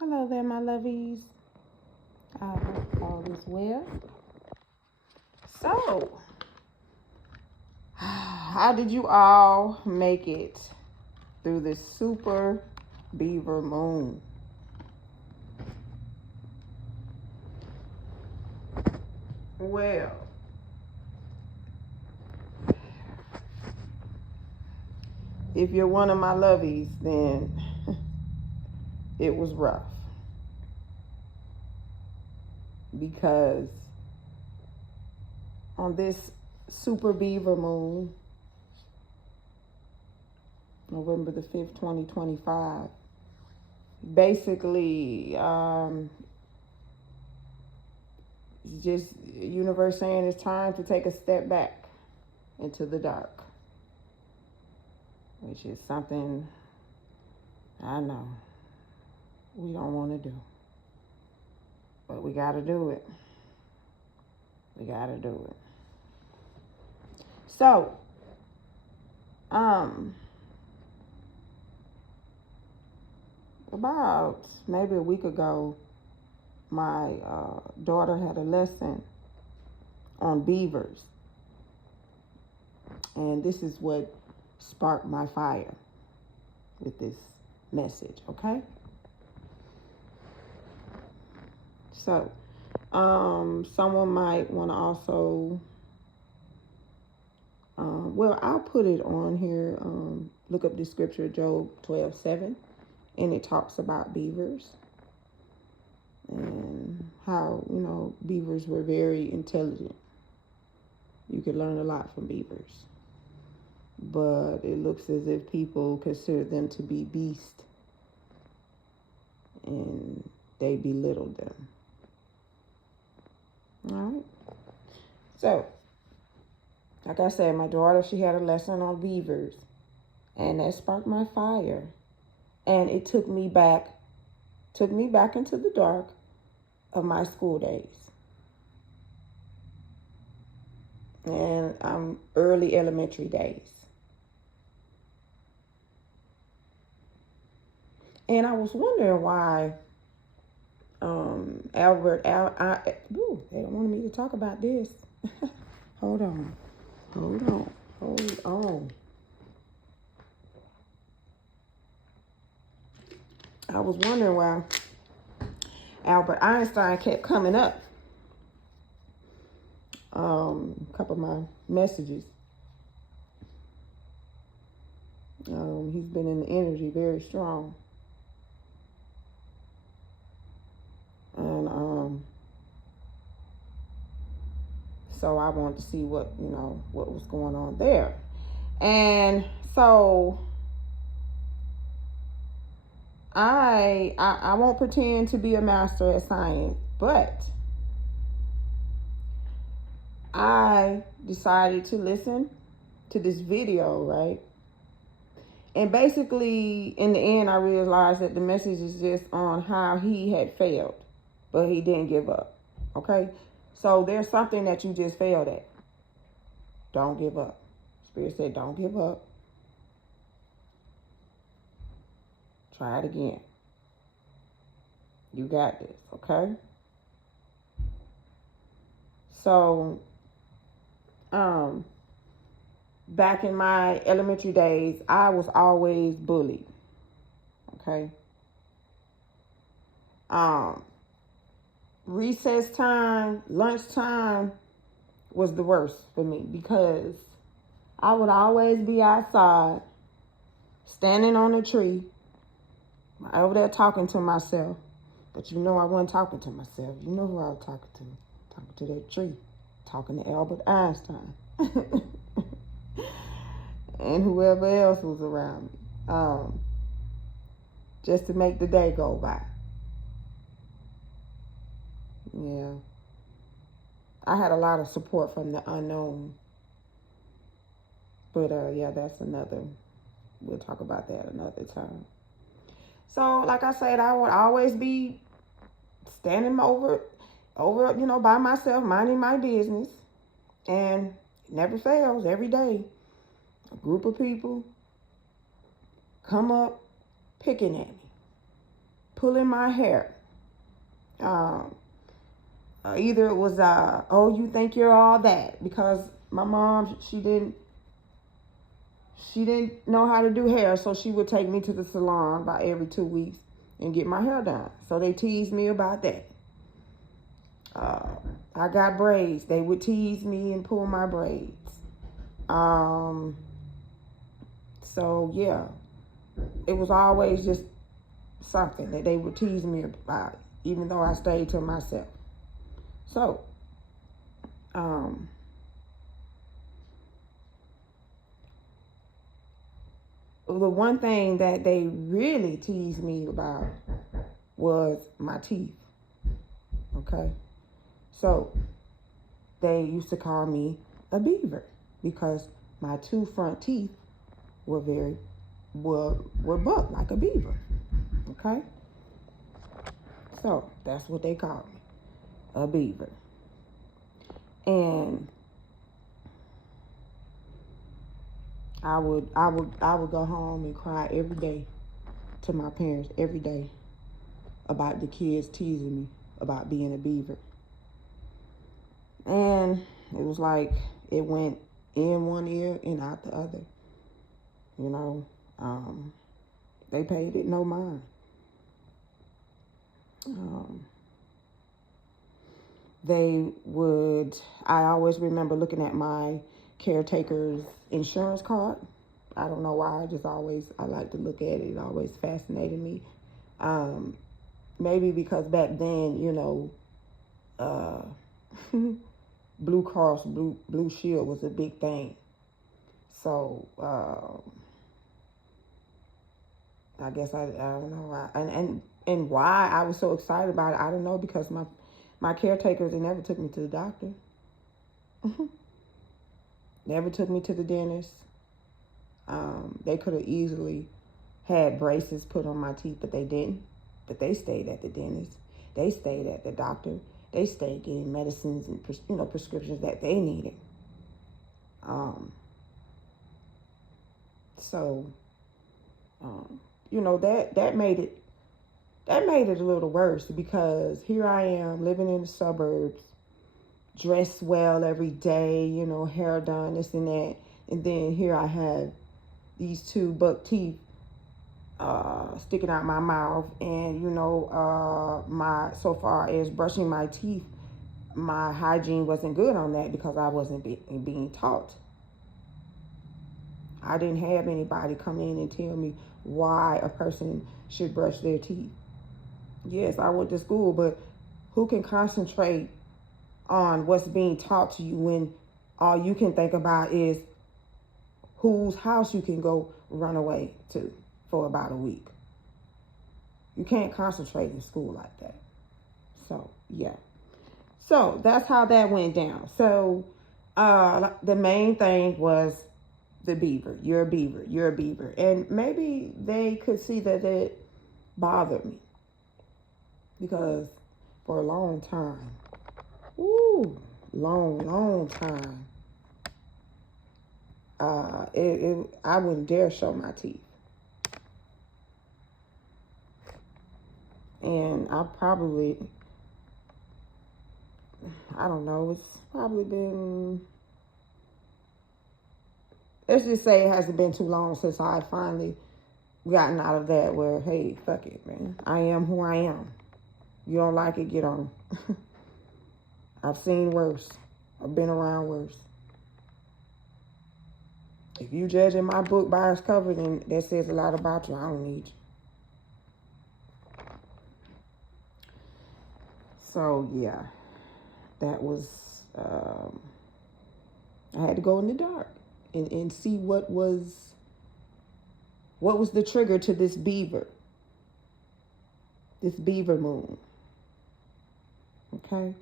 Hello there, my lovies. I hope all is well. So, how did you all make it through this super beaver moon? Well, if you're one of my lovies, then it was rough because on this super beaver moon, November the 5th, 2025, basically, it's just universe saying it's time to take a step back into the dark, which is something I know we don't want to do, but we got to do it. We got to do it. So, about maybe a week ago, my daughter had a lesson on beavers, and this is what sparked my fire with this message, okay? So, someone might want to also, I'll put it on here. Look up the scripture, Job 12:7, and it talks about beavers and how, beavers were very intelligent. You could learn a lot from beavers. But it looks as if people consider them to be beasts and they belittled them. All right. So, like I said, my daughter, she had a lesson on beavers, and that sparked my fire. And it took me back into the dark of my school days. And early elementary days. And I was wondering why they don't want me to talk about this. Hold on. I was wondering why Albert Einstein kept coming up. A couple of my messages. He's been in the energy very strong. And so I wanted to see what was going on there. And so I won't pretend to be a master at science, but I decided to listen to this video, right? And basically, in the end, I realized that the message is just on how he had failed, but he didn't give up, okay? So there's something that you just failed at. Don't give up. Spirit said, don't give up. Try it again. You got this, okay? So, back in my elementary days, I was always bullied, okay? Recess time, lunchtime was the worst for me because I would always be outside, standing on a tree, over there talking to myself. But I wasn't talking to myself. You know who I was talking to? Talking to that tree. Talking to Albert Einstein. And whoever else was around me. Just to make the day go by. Yeah. I had a lot of support from the unknown. But that's another. We'll talk about that another time. So, like I said, I would always be standing over, by myself, minding my business. And it never fails. Every day, a group of people come up picking at me. pulling my hair. Either it was, oh, you think you're all that, because my mom, she didn't know how to do hair, so she would take me to the salon about every 2 weeks and get my hair done. So they teased me about that. I got braids. They would tease me and pull my braids. So yeah, it was always just something that they would tease me about, even though I stayed to myself. So, the one thing that they really teased me about was my teeth. Okay, so they used to call me a beaver because my 2 front teeth were bucked like a beaver. Okay, so that's what they called me, a beaver. And I would go home and cry every day to my parents every day about the kids teasing me about being a beaver. And it was like it went in one ear and out the other. You know, they paid it no mind. I always remember looking at my caretaker's insurance card. I don't know why, I like to look at it. It always fascinated me. Maybe because back then, Blue Cross, Blue Shield was a big thing. So, I guess I don't know why. And why I was so excited about it, I don't know, because my caretakers, they never took me to the doctor. Never took me to the dentist. They could have easily had braces put on my teeth, but they didn't. But they stayed at the dentist. They stayed at the doctor. They stayed getting medicines and prescriptions that they needed. That made it a little worse, because here I am living in the suburbs, dressed well every day, hair done, this and that, and then here I have these 2 buck teeth sticking out my mouth, and so far as brushing my teeth, my hygiene wasn't good on that because I wasn't being taught. I didn't have anybody come in and tell me why a person should brush their teeth. Yes, I went to school, but who can concentrate on what's being taught to you when all you can think about is whose house you can go run away to for about a week? You can't concentrate in school like that. So, yeah. So, that's how that went down. So, the main thing was the beaver. You're a beaver. You're a beaver. And maybe they could see that it bothered me, because for a long time, long time, I wouldn't dare show my teeth. And I don't know, it's probably been, let's just say it hasn't been too long since I finally gotten out of that where, hey, fuck it, man. I am who I am. You don't like it, get on. I've seen worse. I've been around worse. If you judging my book by its cover, then that says a lot about you. I don't need you. So, yeah. That was, I had to go in the dark and see what was the trigger to this beaver moon. Okay?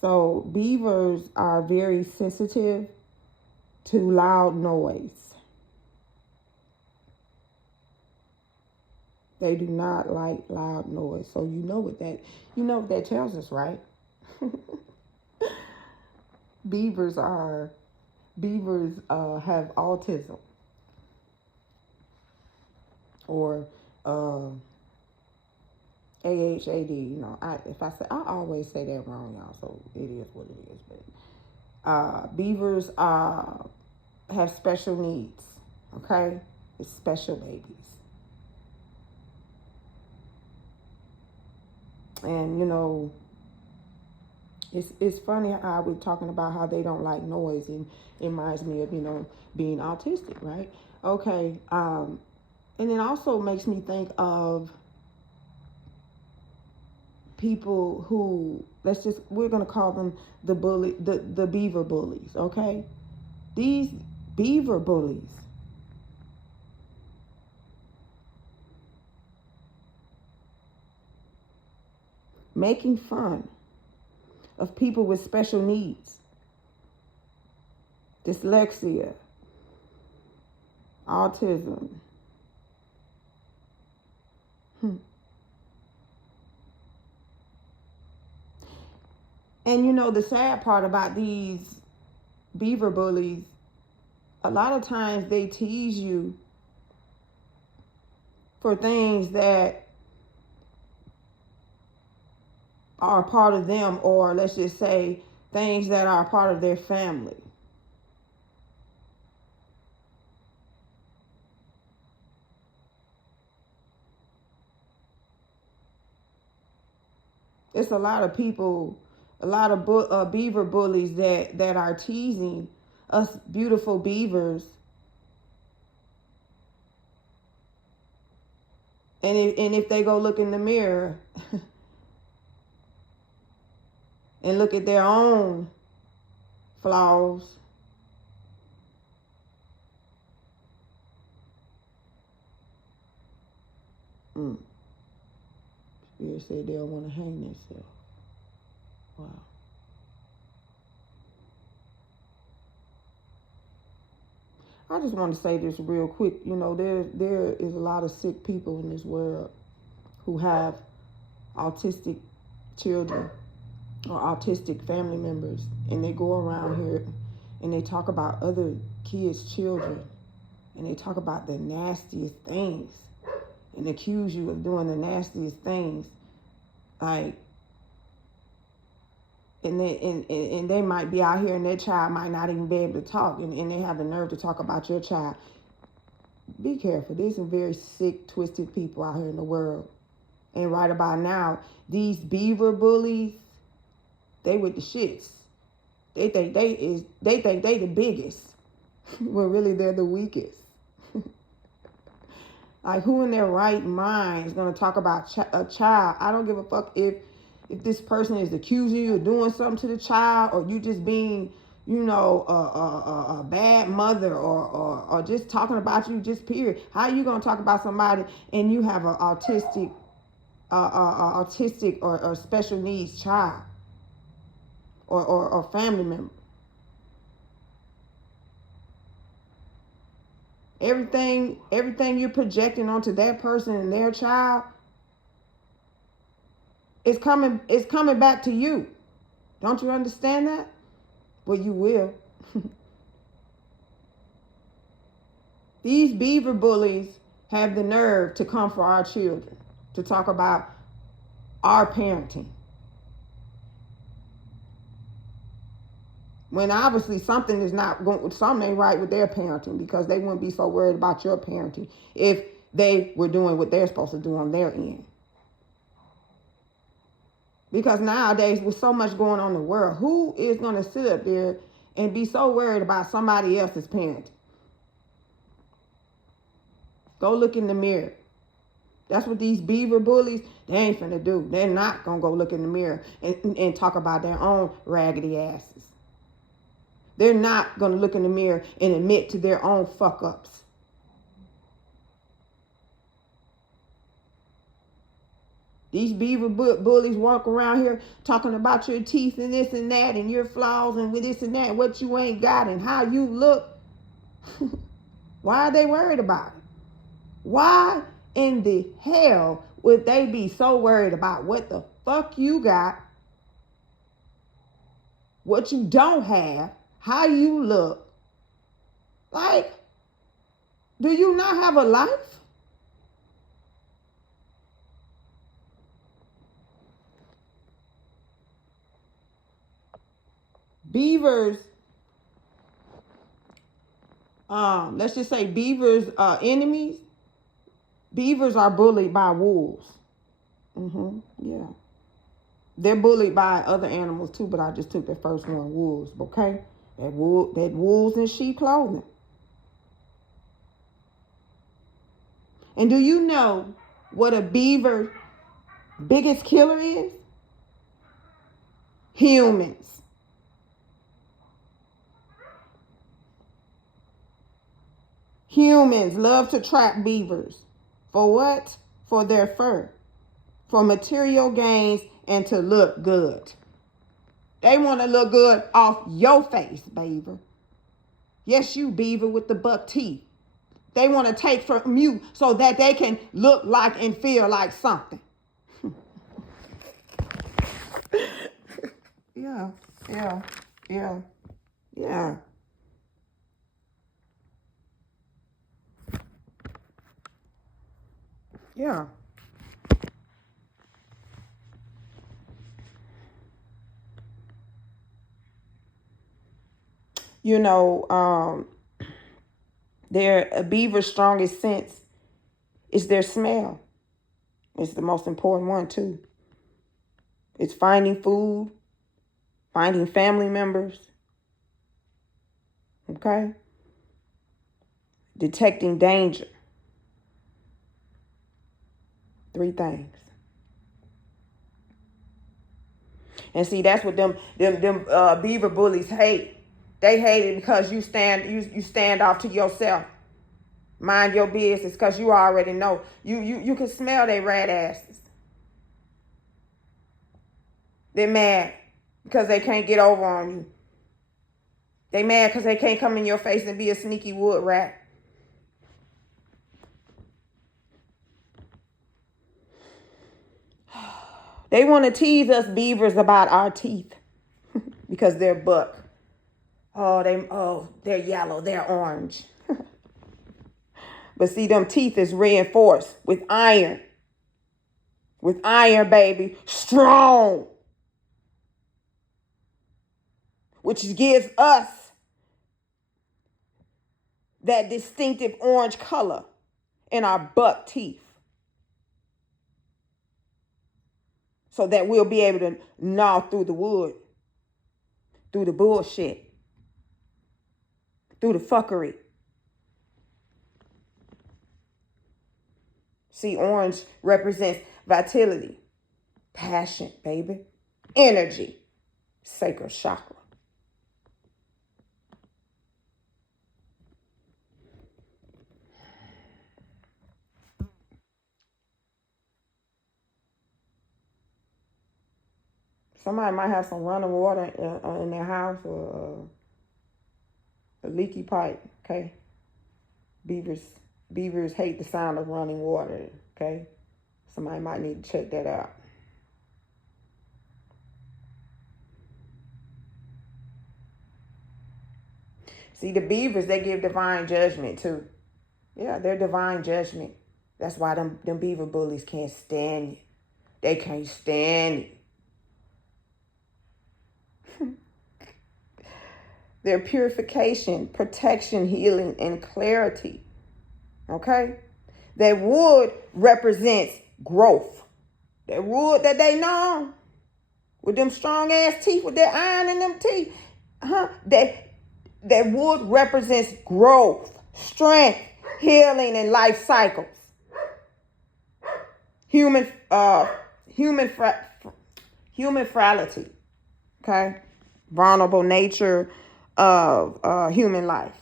So beavers are very sensitive to loud noise. They do not like loud noise. So you know what that tells us, right? Beavers have autism, or uh, AHAD. You know, I always say that wrong, y'all. So it is what it is. But beavers have special needs. Okay, it's special babies. And you know, it's funny how we're talking about how they don't like noise, and it reminds me of, you know, being autistic, right? Okay, and it also makes me think of people who, we're gonna call them the beaver bullies, okay? These beaver bullies making fun of people with special needs, dyslexia, autism. And you know, the sad part about these beaver bullies, a lot of times they tease you for things that are a part of them, or let's just say things that are a part of their family. It's a lot of people, a lot of beaver bullies that are teasing us beautiful beavers. And if they go look in the mirror and look at their own flaws, Spirit said they'll want to hang themselves. Wow. I just want to say this real quick. You know, there is a lot of sick people in this world who have autistic children or autistic family members, and they go around here and they talk about other kids' children, and they talk about the nastiest things and accuse you of doing the nastiest things, like, and they might be out here and their child might not even be able to talk, and they have the nerve to talk about your child. Be careful. There's some very sick, twisted people out here in the world. And right about now, these beaver bullies, they with the shits. They think they the biggest. When really they're the weakest. Like, who in their right mind is going to talk about a child? I don't give a fuck if this person is accusing you of doing something to the child, or you just being, you know, a bad mother, or just talking about you, just period. How are you going to talk about somebody and you have an autistic or special needs child or family member? Everything you're projecting onto that person and their child is coming back to you. Don't you understand that? Well, you will. These beaver bullies have the nerve to come for our children, to talk about our parenting, when obviously something ain't right with their parenting, because they wouldn't be so worried about your parenting if they were doing what they're supposed to do on their end. Because nowadays, with so much going on in the world, who is going to sit up there and be so worried about somebody else's parenting? Go look in the mirror. That's what these beaver bullies, they ain't finna do. They're not going to go look in the mirror and talk about their own raggedy asses. They're not going to look in the mirror and admit to their own fuck-ups. These beaver bullies walk around here talking about your teeth and this and that and your flaws and this and that, what you ain't got and how you look. Why are they worried about it? Why in the hell would they be so worried about what the fuck you got, what you don't have, how you look? Like, do you not have a life? Beavers, let's just say beavers enemies, beavers are bullied by wolves. Yeah. They're bullied by other animals too, but I just took the first one, wolves, okay? That wolves in sheep clothing. And do you know what a beaver biggest killer is? Humans. Humans love to trap beavers. For what? For their fur. For material gains and to look good. They want to look good off your face, beaver. Yes, you beaver with the buck teeth. They want to take from you so that they can look like and feel like something. Yeah, yeah, yeah, yeah. Yeah. You know, a beaver's strongest sense is their smell. It's the most important one too. It's finding food, finding family members, okay? Detecting danger. 3 things. And see, that's what them beaver bullies hate. They hate it because you stand off to yourself. Mind your business, because you already know. You can smell they rat asses. They're mad because they can't get over on you. They mad because they can't come in your face and be a sneaky wood rat. They want to tease us beavers about our teeth because they're buck. They're yellow, they're orange. But see, them teeth is reinforced with iron. With iron, baby. Strong. Which gives us that distinctive orange color in our buck teeth. So that we'll be able to gnaw through the wood. Through the bullshit. Through the fuckery. See, orange represents vitality, passion, baby, energy, sacral chakra. Somebody might have some running water in their house or a leaky pipe, okay? Beavers hate the sound of running water, okay? Somebody might need to check that out. See, the beavers, they give divine judgment too. Yeah, they're divine judgment. That's why them beaver bullies can't stand you. They can't stand you. Their purification, protection, healing, and clarity. Okay? That wood represents growth. That wood that they know, with them strong ass teeth, with that iron in them teeth, that wood represents growth, strength, healing, and life cycles. Human frailty. Okay? Vulnerable nature of human life.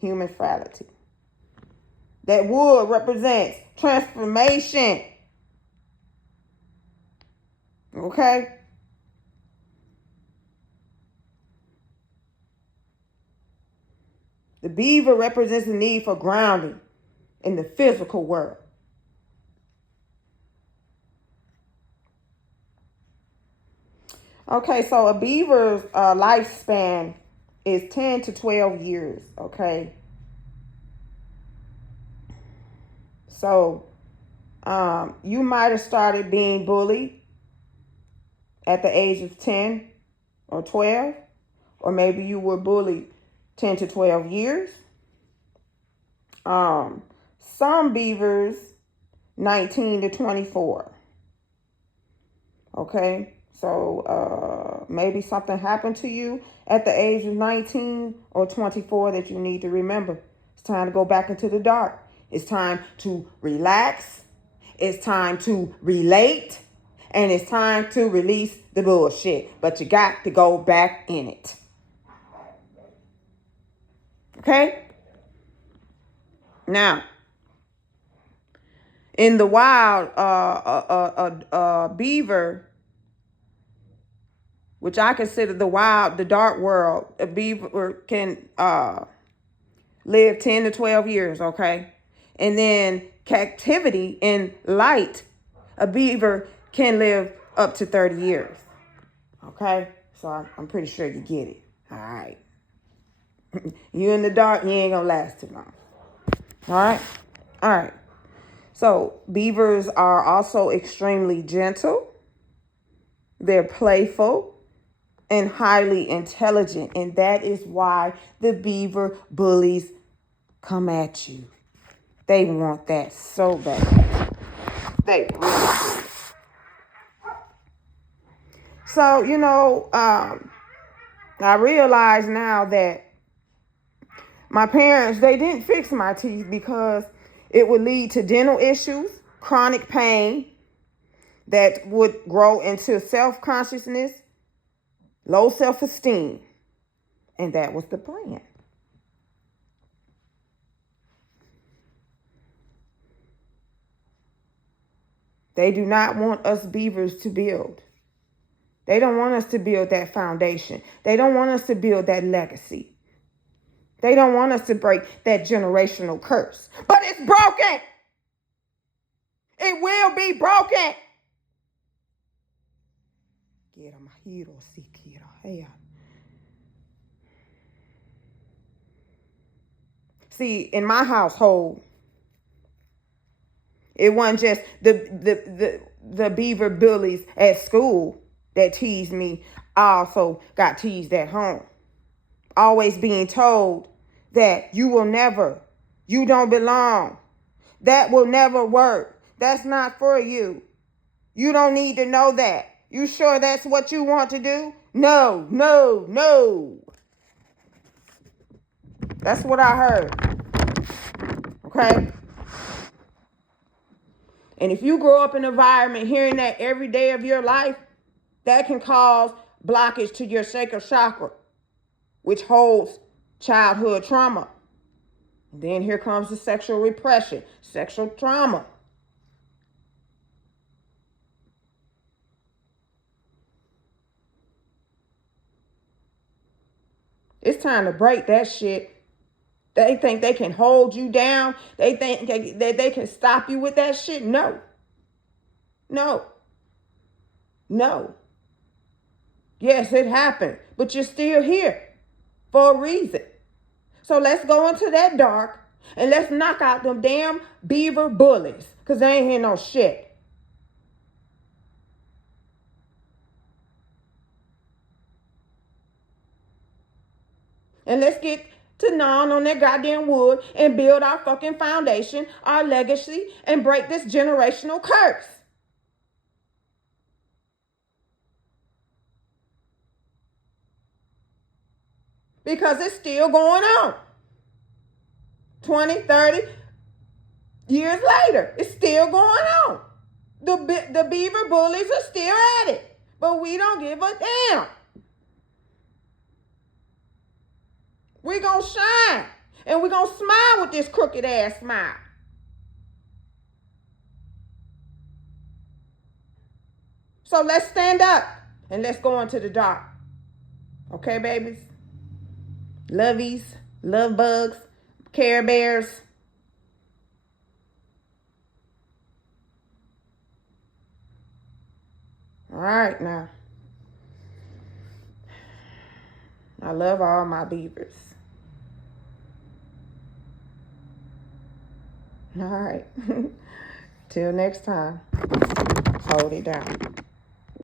Human frailty. That wood represents transformation. Okay? The beaver represents the need for grounding in the physical world. Okay, so a beaver's lifespan is 10 to 12 years, okay? So you might have started being bullied at the age of 10 or 12, or maybe you were bullied 10 to 12 years. Some beavers 19 to 24. Okay, so maybe something happened to you at the age of 19 or 24 that you need to remember. It's time to go back into the dark. It's time to relax. It's time to relate. And it's time to release the bullshit. But you got to go back in it. Okay? Now, in the wild, beaver, which I consider the dark world, a beaver can live 10 to 12 years, okay? And then captivity in light, a beaver can live up to 30 years, okay? So I'm pretty sure you get it. All right. You in the dark, you ain't gonna last too long. All right? All right. So beavers are also extremely gentle. They're playful and highly intelligent. And that is why the beaver bullies come at you. They want that so bad. They really do. So, I realize now that my parents, they didn't fix my teeth because it would lead to dental issues, chronic pain that would grow into self-consciousness, low self-esteem. And that was the plan. They do not want us beavers to build. They don't want us to build that foundation. They don't want us to build that legacy. They don't want us to break that generational curse. But it's broken. It will be broken. See, in my household, it wasn't just the beaver bullies at school that teased me. I also got teased at home. Always being told that you don't belong. That will never work. That's not for you. You don't need to know that. You sure that's what you want to do? No, no, no. That's what I heard. Okay? And if you grow up in an environment hearing that every day of your life, that can cause blockage to your sacral chakra, which holds childhood trauma. And then here comes the sexual repression, sexual trauma. It's time to break that shit. They think they can hold you down. They think that they can stop you with that shit. No. No. No. Yes, it happened, but you're still here for a reason. So let's go into that dark and let's knock out them damn beaver bullies, because they ain't hear no shit. And let's get to gnawing on that goddamn wood and build our fucking foundation, our legacy, and break this generational curse. Because it's still going on. 20, 30 years later, it's still going on. The beaver bullies are still at it. But we don't give a damn. We're going to shine. And we're going to smile with this crooked ass smile. So let's stand up and let's go into the dark. Okay, babies? Lovies, love bugs, Care Bears. All right, now. I love all my beavers. All right. Till next time. Hold it down.